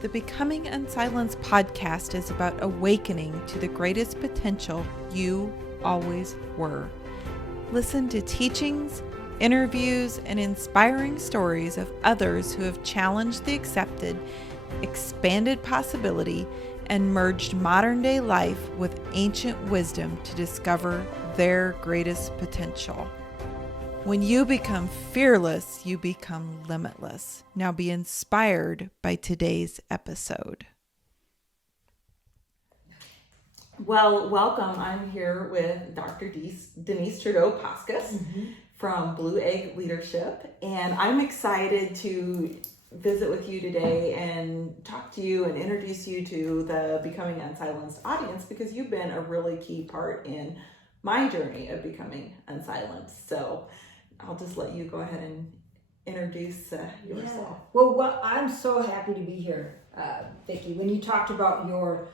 The Becoming Unsilenced podcast is about awakening to the greatest potential you always were. Listen to teachings, interviews, and inspiring stories of others who have challenged the accepted, expanded possibility, and merged modern-day life with ancient wisdom to discover their greatest potential. When you become fearless, you become limitless. Now be inspired by today's episode. Well, welcome. I'm here with Dr. Denise Trudeau Poskas from BlueEgg Leadership, and I'm excited to visit with you today and talk to you and introduce you to the Becoming Unsilenced audience, because you've been a really key part in my journey of becoming unsilenced. So I'll just let you go ahead and introduce yourself. Well, I'm so happy to be here, Vicki. When you talked about your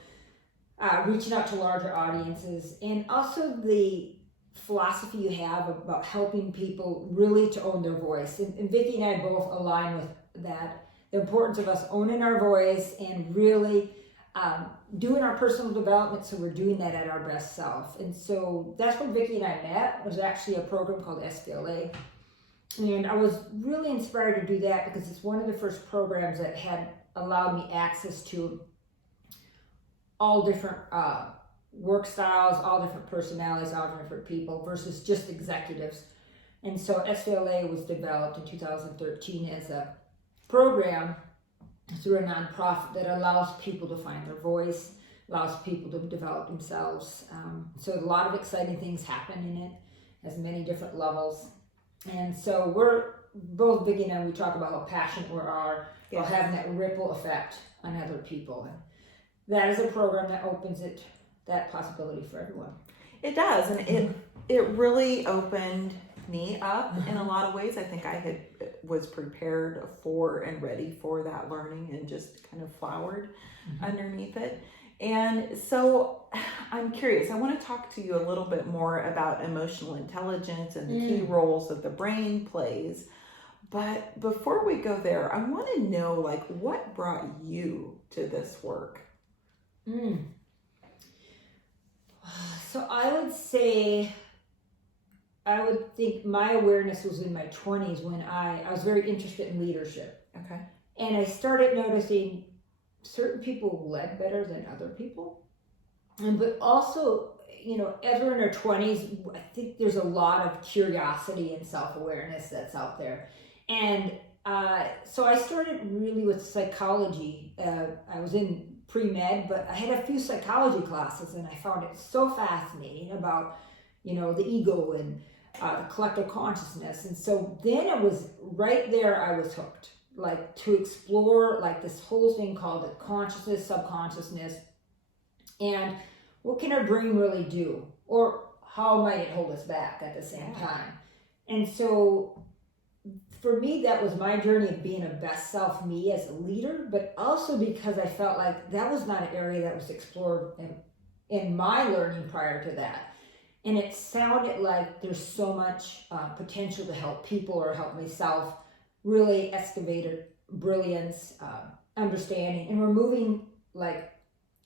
reaching out to larger audiences, and also the philosophy you have about helping people really to own their voice. And Vicki and I both align with that, the importance of us owning our voice and really doing our personal development, so we're doing that at our best self. And so that's when Vicki and I met. It was actually a program called SVLA. And I was really inspired to do that because it's one of the first programs that had allowed me access to all different work styles, all different personalities, all different people versus just executives. And so SVLA was developed in 2013 as a program through a nonprofit that allows people to find their voice, allows people to develop themselves. So a lot of exciting things happen in it, has many different levels. And so we're, both Vicki and I, we talk about how passionate we are about having that ripple effect on other people. And that is a program that opens that possibility for everyone. It does, and it really opened me up in a lot of ways. I think I was prepared for and ready for that learning and just kind of flowered underneath it. And so I'm curious, I want to talk to you a little bit more about emotional intelligence and the key roles that the brain plays. But before we go there, I want to know, what brought you to this work? So I would think my awareness was in my 20s when I was very interested in leadership. Okay. And I started noticing certain people led better than other people. But also, as we're in our 20s, I think there's a lot of curiosity and self-awareness that's out there. And so I started really with psychology. I was in pre-med, but I had a few psychology classes, and I found it so fascinating about, the ego and the collective consciousness. And so then it was right there, I was hooked, to explore this whole thing called the consciousness, subconsciousness, and what can our brain really do, or how might it hold us back at the same time. And so for me, that was my journey of being a best self me as a leader, but also because I felt like that was not an area that was explored in my learning prior to that. And it sounded like there's so much potential to help people or help myself really excavate brilliance, understanding, and removing,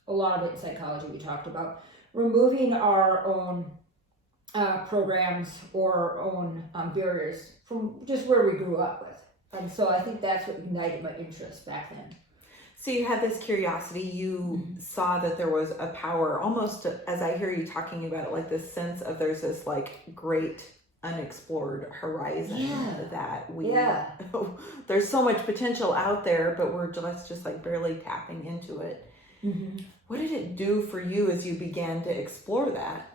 a lot of it in psychology we talked about, removing our own programs or our own barriers from just where we grew up with. And so I think that's what ignited my interest back then. So you had this curiosity, you saw that there was a power, almost as I hear you talking about it, this sense of there's this great unexplored horizon that there's so much potential out there, but we're just barely tapping into it. What did it do for you as you began to explore that?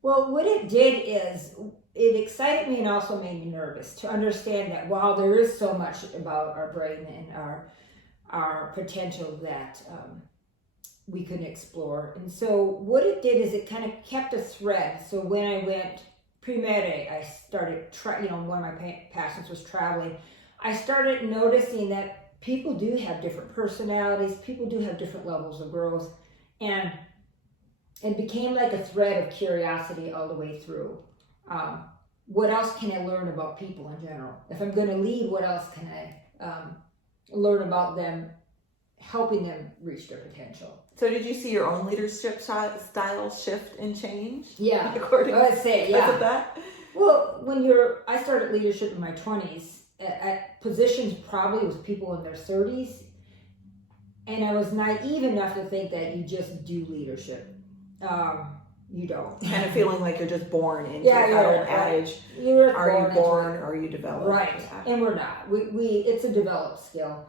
Well, what it did is it excited me and also made me nervous to understand that while there is so much about our brain and our potential that we can explore. And so what it did is it kind of kept a thread. So when I went pre-med, I started, one of my passions was traveling. I started noticing that people do have different personalities, people do have different levels of growth, and it became like a thread of curiosity all the way through. What else can I learn about people in general? If I'm going to lead, what else can I learn about them, helping them reach their potential. So did you see your own leadership style shift and change? Yeah, According I'd say, yeah. to that? Well, I started leadership in my 20s at positions probably with people in their 30s. And I was naive enough to think that you just do leadership. You don't. Kind of feeling like you're just born into that old adage. Are you born or are you developed? Right. Yeah. And we're not. It's a developed skill.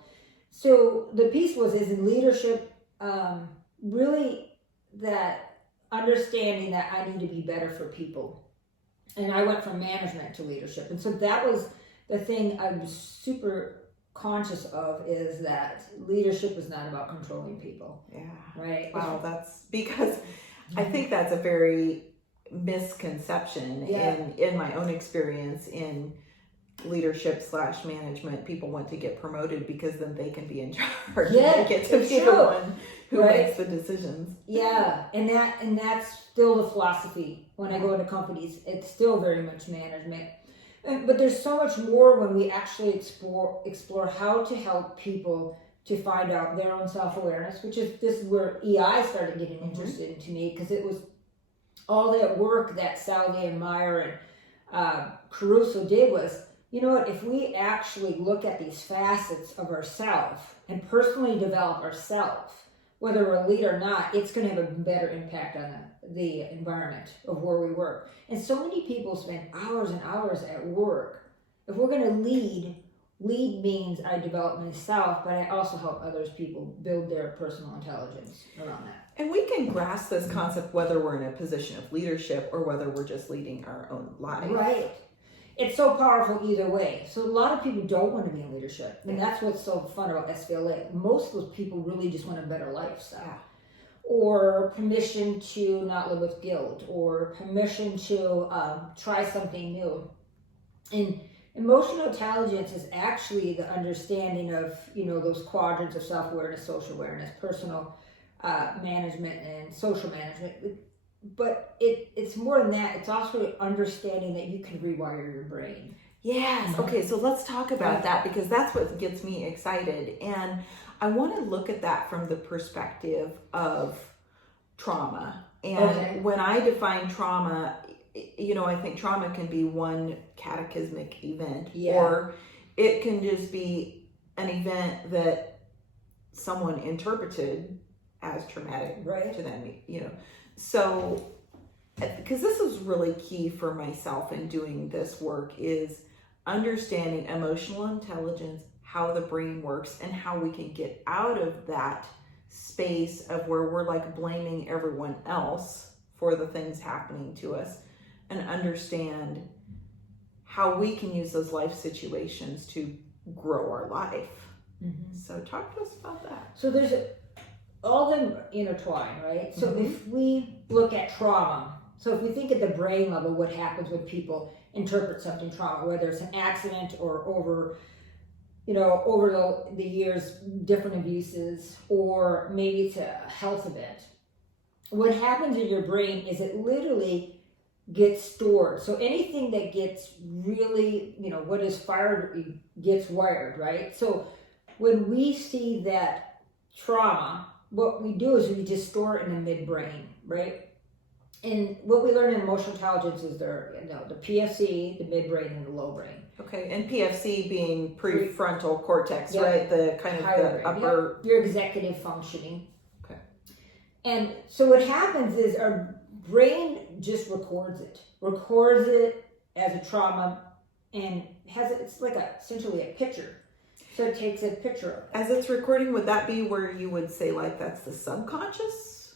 So the piece is in leadership, really that understanding that I need to be better for people. And I went from management to leadership. And so that was the thing I was super conscious of, is that leadership is not about controlling people. Yeah. Right. Wow, that's because I think that's a very misconception in my own experience in leadership / management. People want to get promoted because then they can be in charge. Yeah, and they get to be the one who makes the decisions. Yeah, and that's still the philosophy when I go into companies. It's still very much management. But there's so much more when we actually explore how to help people to find out their own self-awareness, this is where EI started getting interested into me, because it was all that work that Salve and Meyer and Caruso did was, you know what, if we actually look at these facets of ourselves and personally develop ourselves, whether we're a leader or not, it's going to have a better impact on the environment of where we work. And so many people spend hours and hours at work. If we're going to lead means I develop myself, but I also help others people build their personal intelligence around that. And we can grasp this concept whether we're in a position of leadership or whether we're just leading our own life. Right. It's so powerful either way. So a lot of people don't want to be in leadership. And that's what's so fun about SVLA. Most of those people really just want a better lifestyle. Yeah. Or permission to not live with guilt, or permission to try something new. And emotional intelligence is actually the understanding of, those quadrants of self-awareness, social awareness, personal management, and social management. But it's more than that. It's also understanding that you can rewire your brain. Yes. Okay, so let's talk about that, because that's what gets me excited. And I want to look at that from the perspective of trauma. And when I define trauma, I think trauma can be one cataclysmic event, or it can just be an event that someone interpreted as traumatic to them, So, because this is really key for myself in doing this work, is understanding emotional intelligence, how the brain works, and how we can get out of that space of where we're like blaming everyone else for the things happening to us, and understand how we can use those life situations to grow our life. Mm-hmm. So talk to us about that. So there's all them intertwine, right? So if we look at trauma, so if we think at the brain level, what happens when people interpret something trauma, whether it's an accident or over the years, different abuses, or maybe it's a health event. What happens in your brain is it literally gets stored. So anything that gets really, what is fired gets wired, right? So when we see that trauma, what we do is we just store it in the midbrain, right? And what we learn in emotional intelligence is the PFC, the midbrain, and the low brain. Okay, and PFC being prefrontal cortex, right? The kind of the upper... Your executive functioning. Okay. And so what happens is our brain just records it as a trauma, and it's like essentially a picture. So it takes a picture of it. As it's recording, would that be where you would say like that's the subconscious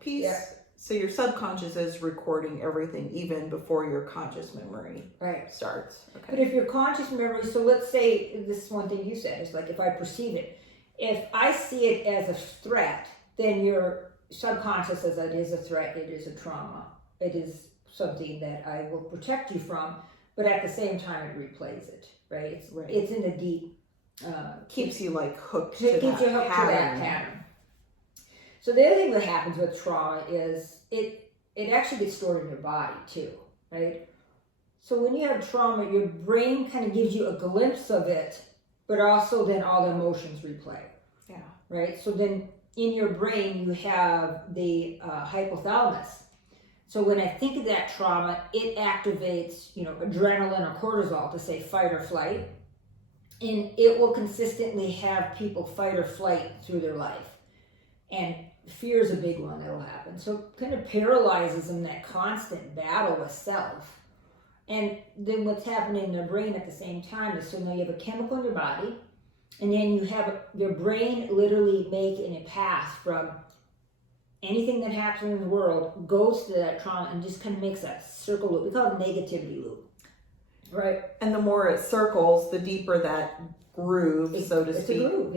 piece? Yeah. So your subconscious is recording everything even before your conscious memory starts. Okay. But if your conscious memory, so let's say this is one thing you said, is like if I perceive it, if I see it as a threat, then your subconscious says that it is a threat, it is a trauma, it is something that I will protect you from, but at the same time it replays it, right? It's in a deep... keeps you like hooked to that pattern. So the other thing that happens with trauma is it actually gets stored in your body too, right? So when you have trauma, your brain kind of gives you a glimpse of it but also then all the emotions replay. Yeah. Right? So then in your brain, you have the hypothalamus. So when I think of that trauma, it activates, adrenaline or cortisol to say fight or flight. And it will consistently have people fight or flight through their life. And fear is a big one that'll happen. So it kind of paralyzes them, that constant battle with self. And then what's happening in their brain at the same time is, so now you have a chemical in your body, and then you have your brain literally making a path from anything that happens in the world goes to that trauma and just kind of makes that circle loop. We call it negativity loop. Right. And the more it circles, the deeper that groove, so to speak, a groove,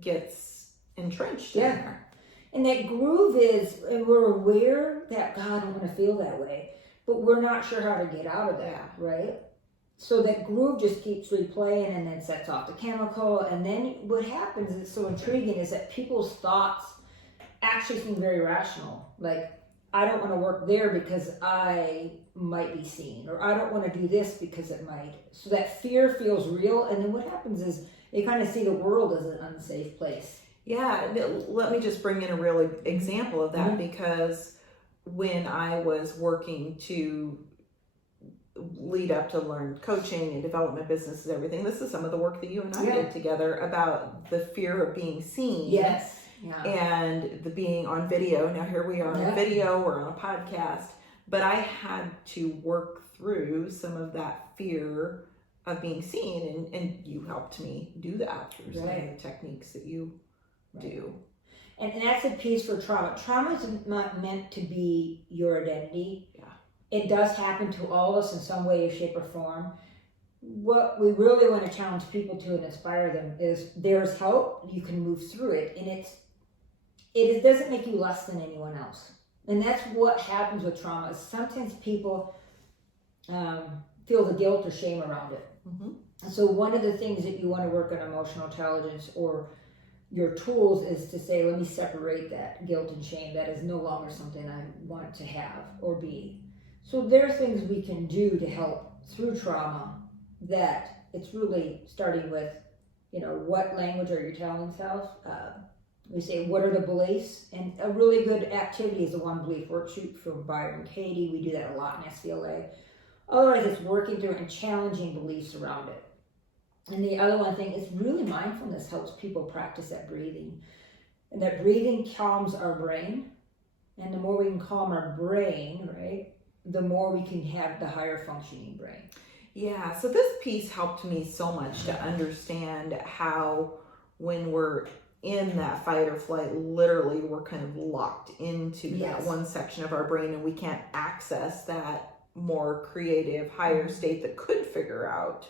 gets entrenched. Yeah. In there. And that groove is, and we're aware that, God, I don't want to feel that way, but we're not sure how to get out of that, right? So that groove just keeps replaying and then sets off the chemical. And then what happens is so intriguing is that people's thoughts actually seem very rational. Like, I don't want to work there because I might be seen, or I don't want to do this because it might. So that fear feels real. And then what happens is they kind of see the world as an unsafe place. Yeah, let me just bring in a real example of that, because when I was working to lead up to learn coaching and development businesses, everything, this is some of the work that you and I did together about the fear of being seen. Yes. Yeah. And the being on video. Now here we are on video, we're on a podcast, but I had to work through some of that fear of being seen, and you helped me do that through some of the techniques that you do. And that's a piece for trauma. Trauma is not meant to be your identity. Yeah. It does happen to all of us in some way, shape, or form. What we really want to challenge people to and inspire them is there's help. You can move through it, and it doesn't make you less than anyone else. And that's what happens with trauma. Is sometimes people feel the guilt or shame around it. Mm-hmm. And so one of the things that you want to work on emotional intelligence or your tools is to say, let me separate that guilt and shame. That is no longer something I want to have or be. So there are things we can do to help through trauma that it's really starting with, what language are you telling self? We say, what are the beliefs? And a really good activity is the one belief worksheet from Byron Katie. We do that a lot in SVLA. Otherwise, it's working through and challenging beliefs around it. And the other one thing is really mindfulness helps people practice that breathing. And that breathing calms our brain. And the more we can calm our brain, right, the more we can have the higher functioning brain. Yeah, so this piece helped me so much to understand how when we're in that fight or flight, literally we're kind of locked into that one section of our brain, and we can't access that more creative, higher state that could figure out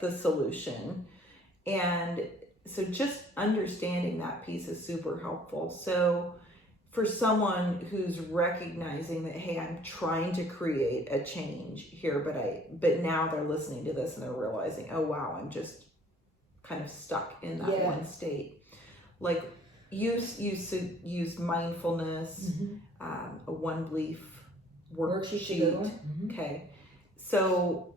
the solution. And so just understanding that piece is super helpful. So for someone who's recognizing that, hey, I'm trying to create a change here, but now they're listening to this and they're realizing, oh wow, I'm just kind of stuck in that one state. Like you used mindfulness, a one belief worksheet. Okay, so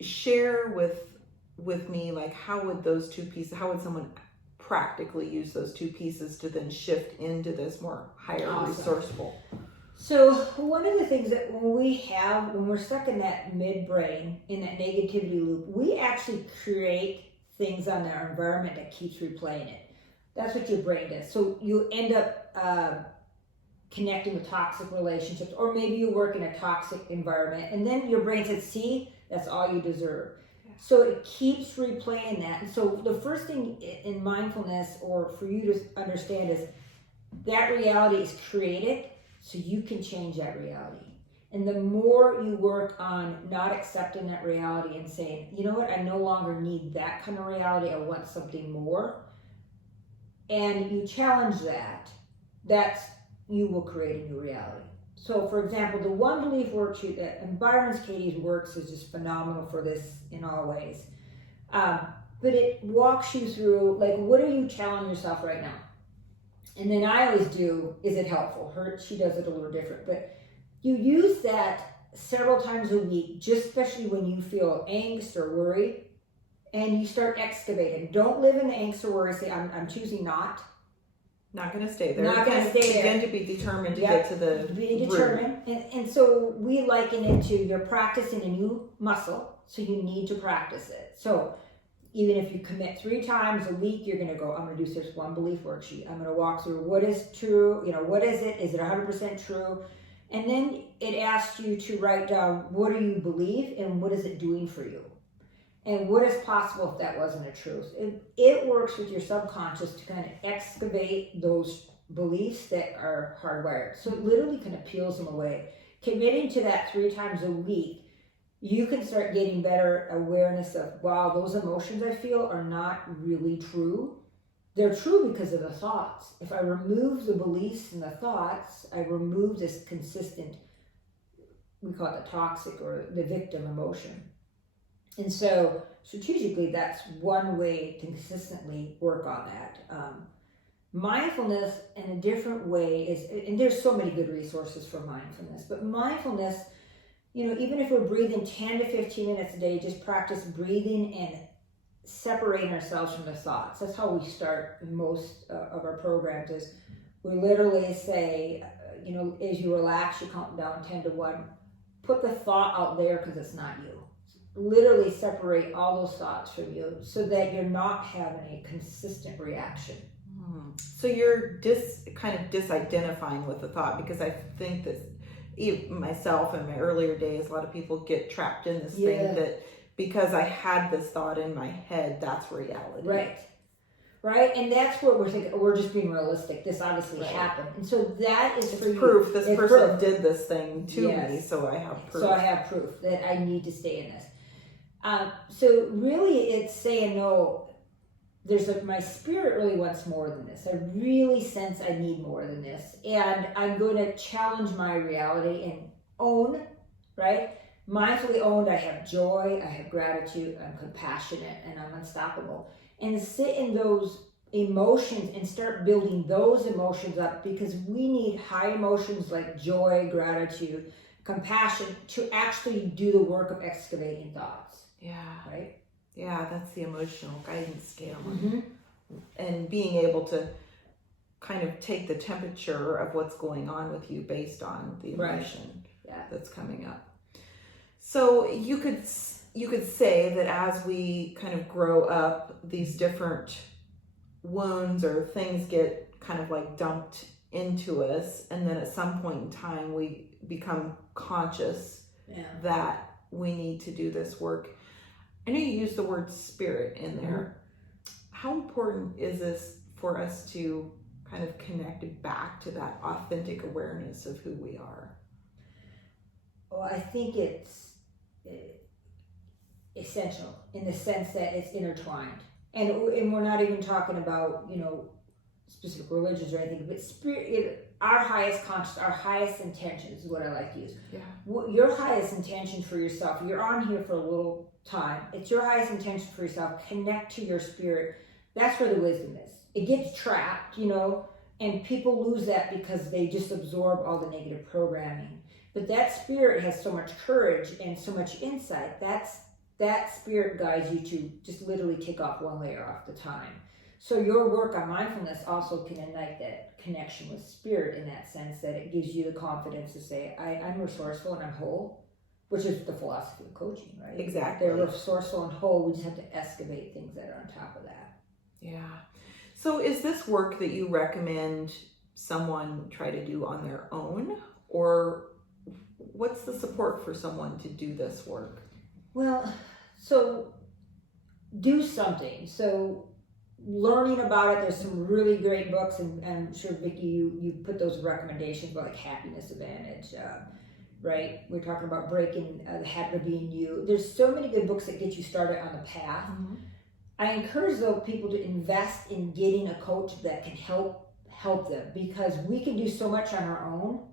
share with me, like, how would someone practically use those two pieces to then shift into this more higher resourceful? So one of the things that when we're stuck in that midbrain, in that negativity loop, we actually create things on our environment that keeps replaying it. That's what your brain does. So you end up connecting with toxic relationships, or maybe you work in a toxic environment, and then your brain says, see, that's all you deserve. So it keeps replaying that. And so the first thing in mindfulness, or for you to understand, is that reality is created so you can change that reality. And the more you work on not accepting that reality and saying, you know what, I no longer need that kind of reality, I want something more, and you challenge that, you will create a new reality. So for example, the one belief worksheet that, and Byron's Katie's works is just phenomenal for this in all ways. But it walks you through, like, what are you challenging yourself right now? And then I always do, is it helpful? She does it a little different, but you use that several times a week, just especially when you feel angst or worry. and you start excavating. Don't live in the angst or worry. Say, I'm choosing not. Not going to stay there. Not going to stay there. Again, to be determined to get to the Be determined. And so we liken it to you're practicing a new muscle, so you need to practice it. So even if you commit 3 times a week, you're going to go, I'm going to do this one belief worksheet. I'm going to walk through what is true, what is it? Is it 100% true? And then it asks you to write down, what do you believe and what is it doing for you? And what is possible if that wasn't a truth? It works with your subconscious to kind of excavate those beliefs that are hardwired. So it literally kind of peels them away. Committing to that 3 times a week, you can start getting better awareness of, wow, those emotions I feel are not really true. They're true because of the thoughts. If I remove the beliefs and the thoughts, I remove this consistent, we call it the toxic or the victim emotion. And so strategically, that's one way to consistently work on that. Mindfulness in a different way is, and there's so many good resources for mindfulness, but mindfulness, even if we're breathing 10 to 15 minutes a day, just practice breathing and separating ourselves from the thoughts. That's how we start in most of our programs is we literally say, as you relax, you count down 10 to 1, put the thought out there because it's not you. Literally separate all those thoughts from you so that you're not having a consistent reaction. So you're kind of disidentifying with the thought, because I think that even myself in my earlier days, a lot of people get trapped in this thing that because I had this thought in my head, that's reality. Right. And that's what we're thinking. We're just being realistic. This obviously happened. And so that is proof. This person did this thing to me, so I have proof. So I have proof that I need to stay in this. So really it's saying, no, my spirit really wants more than this. I really sense I need more than this. And I'm going to challenge my reality and own, right? Mindfully owned, I have joy, I have gratitude, I'm compassionate, and I'm unstoppable. And sit in those emotions and start building those emotions up, because we need high emotions like joy, gratitude, compassion to actually do the work of excavating thoughts. Yeah. Right? Yeah, that's the emotional guidance scale. Mm-hmm. And being able to kind of take the temperature of what's going on with you based on the emotion that's coming up. So you could say that as we kind of grow up, these different wounds or things get kind of like dumped into us, and then at some point in time we become conscious that we need to do this work. I know you use the word spirit in there. How important is this for us to kind of connect back to that authentic awareness of who we are? Well, I think it's essential in the sense that it's intertwined. And we're not even talking about, specific religions or anything, but spirit, our highest conscious, our highest intentions is what I like to use. Yeah. Your highest intention for yourself, you're on here for a little time, it's your highest intention for yourself, connect to your spirit. That's where the wisdom is. It gets trapped, and people lose that because they just absorb all the negative programming. But that spirit has so much courage and so much insight. That spirit guides you to just literally take off one layer off the time. So your work on mindfulness also can ignite that connection with spirit in that sense that it gives you the confidence to say, I'm resourceful and I'm whole, which is the philosophy of coaching, right? Exactly. They're resourceful and whole. We just have to excavate things that are on top of that. Yeah. So is this work that you recommend someone try to do on their own, or what's the support for someone to do this work? Well, so do something. So learning about it, there's some really great books, and I'm sure Vicki, you put those recommendations about like Happiness Advantage, right? We're talking about breaking the habit of being you. There's so many good books that get you started on the path. Mm-hmm. I encourage those people to invest in getting a coach that can help them, because we can do so much on our own.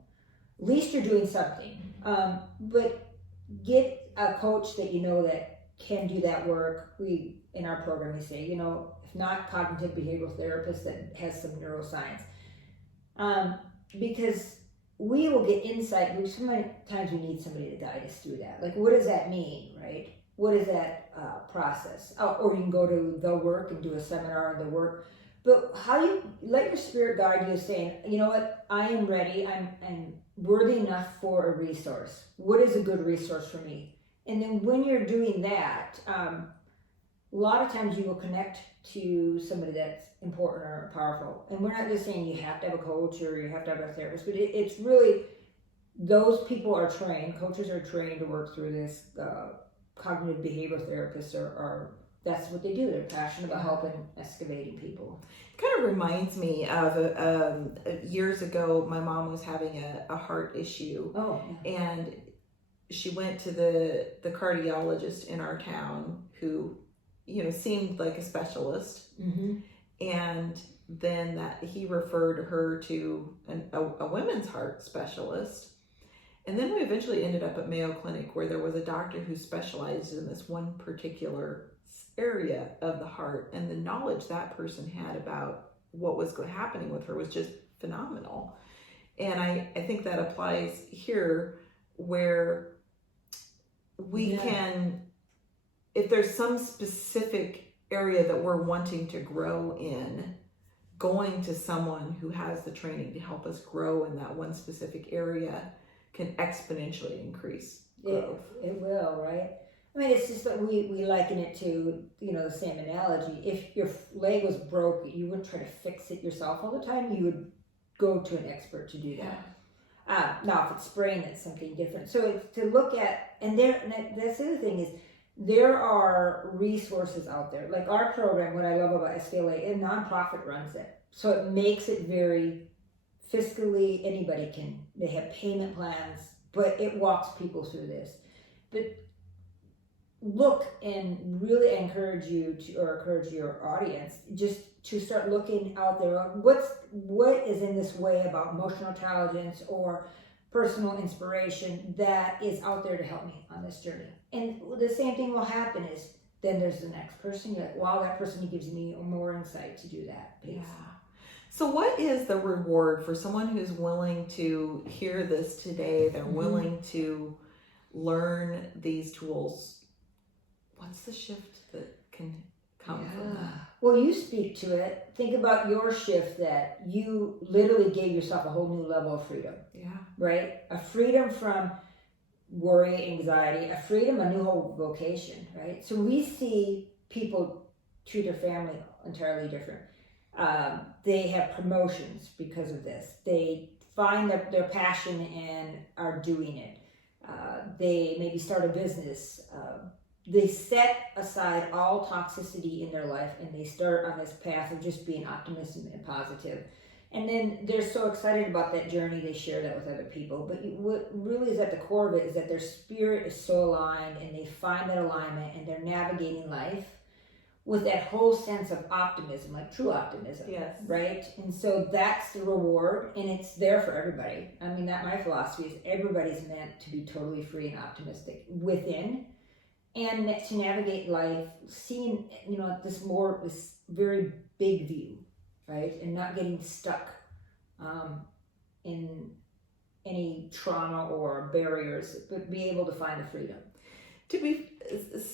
At least you're doing something. But get a coach that that can do that work. We, in our program, we say, if not, cognitive behavioral therapist that has some neuroscience. Because we will get insight. Sometimes we need somebody to guide us through that. Like, what does that mean, right? what is that process? Or you can go to the work and do a seminar on the work. But how you let your spirit guide you, saying, you know what, I am ready. I'm worthy enough for a resource. What is a good resource for me? And then when you're doing that, a lot of times you will connect to somebody that's important or powerful. And we're not just saying you have to have a coach or you have to have a therapist, but it's really, those people are trained, coaches are trained to work through this. Cognitive behavioral therapists are that's what they do. They're passionate about helping excavating people. It kind of reminds me of years ago, my mom was having a heart issue. Oh, yeah. And she went to the cardiologist in our town who, seemed like a specialist. Mm-hmm. And then he referred her to a women's heart specialist. And then we eventually ended up at Mayo Clinic, where there was a doctor who specialized in this one particular area of the heart, and the knowledge that person had about what was happening with her was just phenomenal. And I think that applies here, where we can, if there's some specific area that we're wanting to grow in, going to someone who has the training to help us grow in that one specific area can exponentially increase growth. It will, right? I mean, it's just that we liken it to, the same analogy. If your leg was broke, you wouldn't try to fix it yourself all the time. You would go to an expert to do that. Now, if it's sprained, that's something different. So it's to look at, and that's the other thing is, there are resources out there. Like our program, what I love about SKLA, a nonprofit runs it. So it makes it very fiscally, anybody can, they have payment plans, but it walks people through this. But look, and really encourage your audience just to start looking out there. What is in this way about emotional intelligence or personal inspiration that is out there to help me on this journey. And the same thing will happen is then there's the next person. You're like, wow, that person gives me more insight to do that piece. Yeah. So what is the reward for someone who's willing to hear this today? They're willing to learn these tools. What's the shift that can come from that? Well, you speak to it. Think about your shift that you literally gave yourself a whole new level of freedom. Yeah. Right? A freedom from worry, anxiety, a freedom, a new whole vocation, right? So we see people treat their family entirely different. They have promotions because of this. They find their passion and are doing it. They maybe start a business. They set aside all toxicity in their life and they start on this path of just being optimistic and positive. And then they're so excited about that journey, they share that with other people. But what really is at the core of it is that their spirit is so aligned and they find that alignment and they're navigating life with that whole sense of optimism, like true optimism. Yes. Right? And so that's the reward, and it's there for everybody. I mean, my philosophy is everybody's meant to be totally free and optimistic within, and to navigate life, seeing, this very big view, right? And not getting stuck in any trauma or barriers, but be able to find the freedom.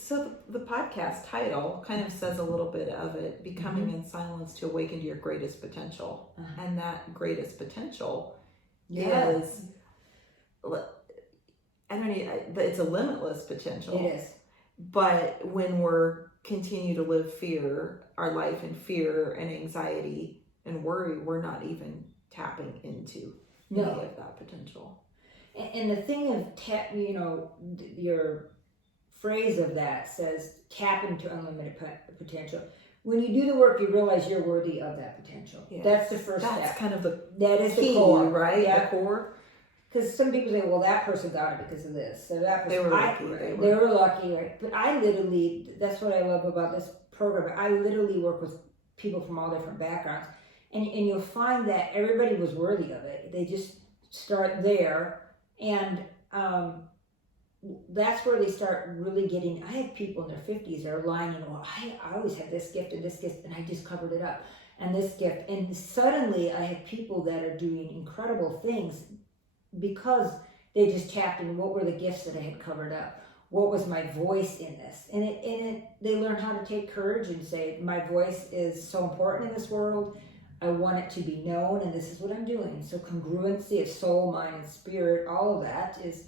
So the podcast title kind of says a little bit of it, Becoming Unsilenced to Awaken to Your Greatest Potential. And that greatest potential is, it's a limitless potential. It is. But when we're continue to live our life in fear and anxiety and worry, we're not even tapping into any of that potential. And the thing of your phrase of that says tap into unlimited potential. When you do the work, you realize you're worthy of that potential. Yes. That's the first step. That's kind of the key, the core, right? Yeah. The core. Because some people say, well, that person got it because of this. So that person, they were lucky. They were lucky, right? But that's what I love about this program. I literally work with people from all different backgrounds. And you'll find that everybody was worthy of it. They just start there. And that's where they start really getting. I have people in their 50s that are lying, well, I always had this gift, and I just covered it up. And this gift. And suddenly I have people that are doing incredible things because they just tapped in what were the gifts that I had covered up. what was my voice in this? And they learn how to take courage and say, my voice is so important in this world. I want it to be known, and this is what I'm doing. So congruency of soul, mind, and spirit, all of that is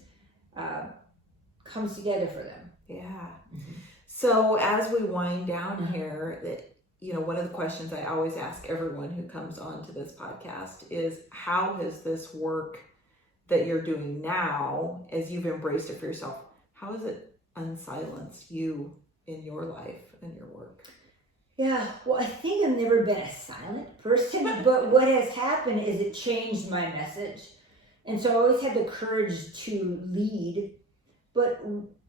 comes together for them. Yeah. Mm-hmm. So as we wind down here, one of the questions I always ask everyone who comes on to this podcast is, how has this work that you're doing now, as you've embraced it for yourself, how has it unsilenced you in your life and your work? Yeah, well, I think I've never been a silent person, but what has happened is it changed my message. And so I always had the courage to lead. But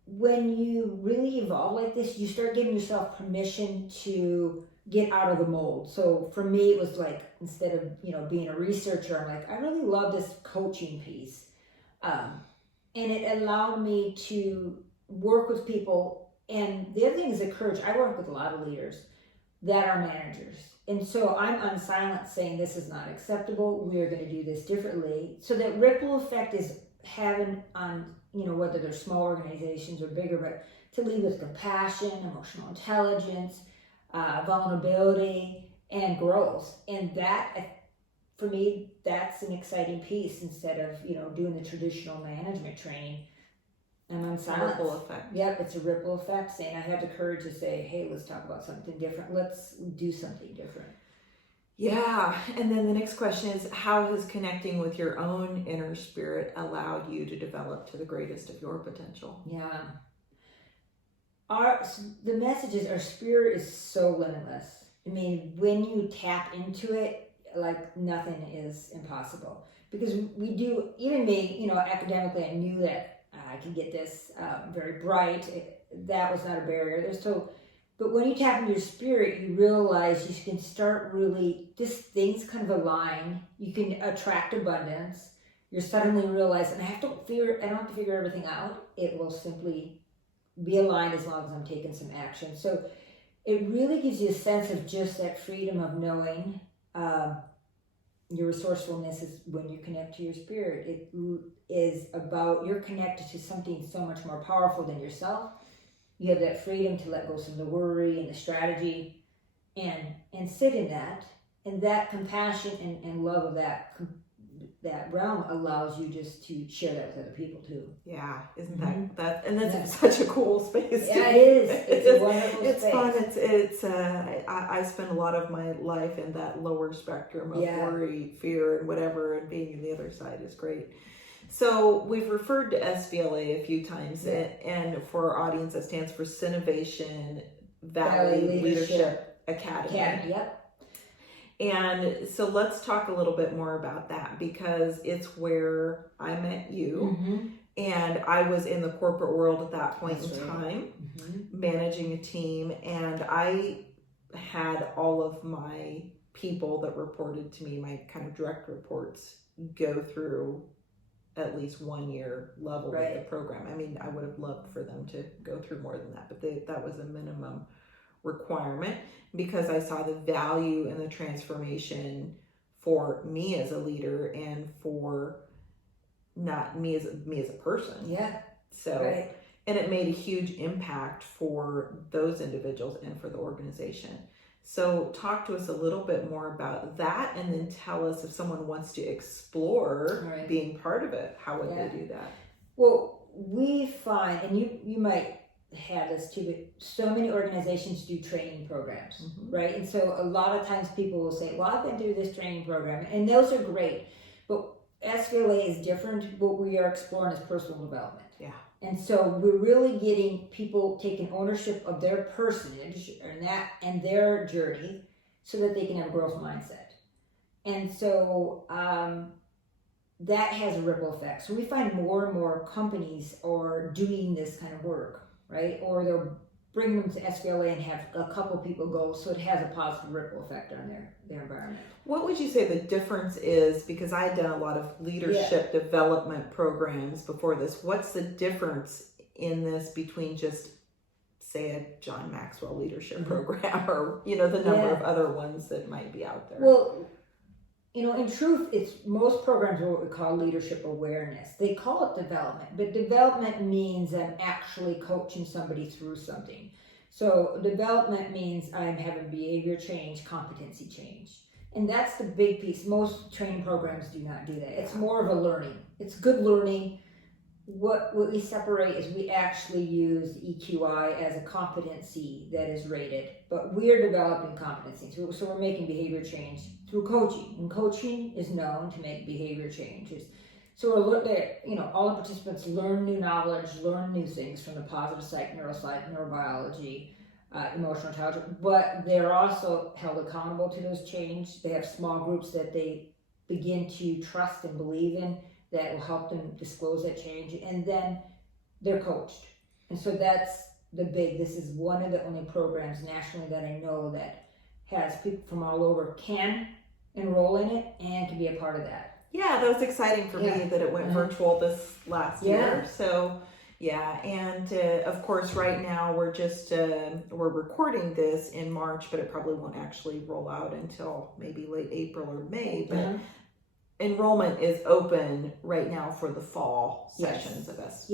when you really evolve like this, you start giving yourself permission to get out of the mold. So for me, it was like, instead of, being a researcher, I'm like, I really love this coaching piece. And it allowed me to work with people. And the other thing is the courage. I work with a lot of leaders that are managers. And so I'm unsilent, saying this is not acceptable. We are going to do this differently. So that ripple effect is having on, whether they're small organizations or bigger, but to lead with compassion, emotional intelligence, vulnerability, and growth. And that, for me, that's an exciting piece instead of, doing the traditional management training. And I'm silent. Ripple effect. Yep, it's a ripple effect, saying I have the courage to say, hey, let's talk about something different. Let's do something different. Yeah. And then the next question is, how has connecting with your own inner spirit allowed you to develop to the greatest of your potential? Yeah. The message is, our spirit is so limitless. I mean, when you tap into it, like, nothing is impossible. Because we do, even me, academically, I knew that I could get this very bright. That was not a barrier. But when you tap into your spirit, you realize you can start really, just things kind of align. You can attract abundance. You're suddenly realizing, I don't have to figure everything out. It will simply be aligned as long as I'm taking some action. So it really gives you a sense of just that freedom of knowing. Your resourcefulness is when you connect to your spirit. It is about, you're connected to something so much more powerful than yourself. You have that freedom to let go of some of the worry and the strategy and sit in that. And that compassion and love of that realm allows you just to share that with other people too. Yeah, isn't that and that's such a cool space. Yeah, it is. It's a wonderful space. It's fun. It's I spend a lot of my life in that lower spectrum of worry, fear, and whatever, and being on the other side is great. So we've referred to SVLA a few times, and for our audience, that stands for Synovation Valley Leadership Academy. Yep. And so let's talk a little bit more about that, because it's where I met you, and I was in the corporate world at that point in time, managing a team, and I had all of my people that reported to me, my kind of direct reports, go through at least 1 year level of the program. I mean, I would have loved for them to go through more than that, but that was a minimum requirement, because I saw the value in the transformation for me as a leader and for not me as a person. Yeah. So, and it made a huge impact for those individuals and for the organization. So talk to us a little bit more about that, and then tell us, if someone wants to explore being part of it, how would they do that? Well, we find, and you might have this too, but so many organizations do training programs, right? And so a lot of times people will say, well, I've been through this training program, and those are great, but SVLA is different. What we are exploring is personal development. Yeah. And so we're really getting people taking ownership of their personage and their journey, so that they can have a growth mindset. And so that has a ripple effect. So we find more and more companies are doing this kind of work, right? Or they'll bring them to SVLA and have a couple people go, so it has a positive ripple effect on their environment. What would you say the difference is? Because I had done a lot of leadership development programs before this. What's the difference in this between just, say, a John Maxwell leadership program, or the number of other ones that might be out there? Well, in truth, most programs are what we call leadership awareness. They call it development, but development means I'm actually coaching somebody through something. So development means I'm having behavior change, competency change. And that's the big piece. Most training programs do not do that. It's more of a learning. It's good learning. What we separate is we actually use EQI as a competency that is rated, but we're developing competency. So we're making behavior change through coaching, and coaching is known to make behavior changes. So we're looking at, all the participants learn new knowledge, learn new things from the positive psych, neuropsych, neurobiology, emotional intelligence, but they're also held accountable to those change. They have small groups that they begin to trust and believe in, that will help them disclose that change, and then they're coached. And so that's this is one of the only programs nationally that I know that has people from all over can enroll in it and can be a part of that. Yeah, that was exciting for me that it went virtual this last year. So and of course right now we're just, we're recording this in March, but it probably won't actually roll out until maybe late April or May, but enrollment is open right now for the fall sessions of us.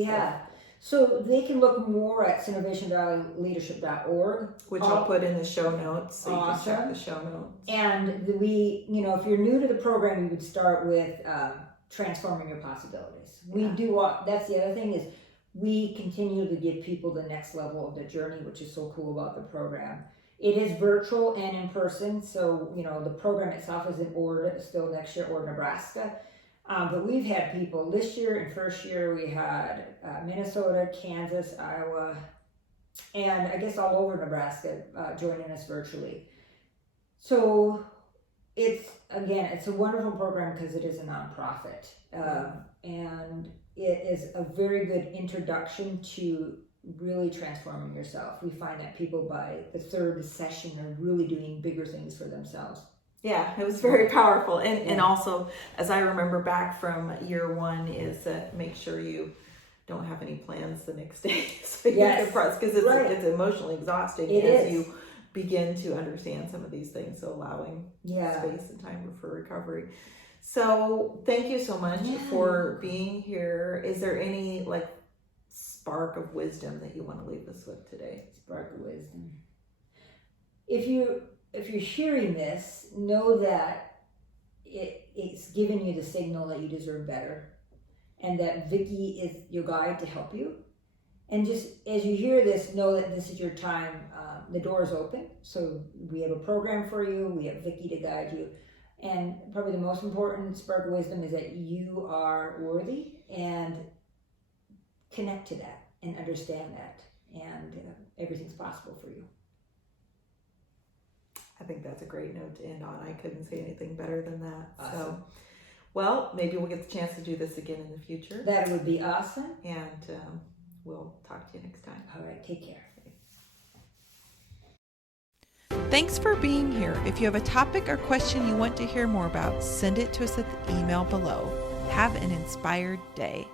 So they can look more at synovationvalleyleadership.org, which I'll put in the show notes, so you can check the show notes. And we, if you're new to the program, we would start with transforming your possibilities. We do. That's the other thing is we continue to give people the next level of the journey, which is so cool about the program. It is virtual and in person, so the program itself is in Ord, still next year, Ord, Nebraska. But we've had people this year and first year. We had Minnesota, Kansas, Iowa, and I guess all over Nebraska joining us virtually. So it's a wonderful program because it is a nonprofit, and it is a very good introduction to really transforming yourself. We find that people by the third session are really doing bigger things for themselves. Yeah, it was very powerful. And also, as I remember back from year one, is make sure you don't have any plans the next day. So you can because it's emotionally exhausting you begin to understand some of these things. So allowing space and time for recovery. So thank you so much for being here. Is there any spark of wisdom that you want to leave us with today? Spark of wisdom. If you're hearing this, know that it's giving you the signal that you deserve better, and that Vicki is your guide to help you. And just as you hear this, know that this is your time. The door is open, so we have a program for you. We have Vicki to guide you. And probably the most important spark of wisdom is that you are worthy, and connect to that and understand that, and everything's possible for you. I think that's a great note to end on. I couldn't say anything better than that. Awesome. So, well, maybe we'll get the chance to do this again in the future. That would be awesome. And we'll talk to you next time. All right, take care. Thanks for being here. If you have a topic or question you want to hear more about, send it to us at the email below. Have an inspired day.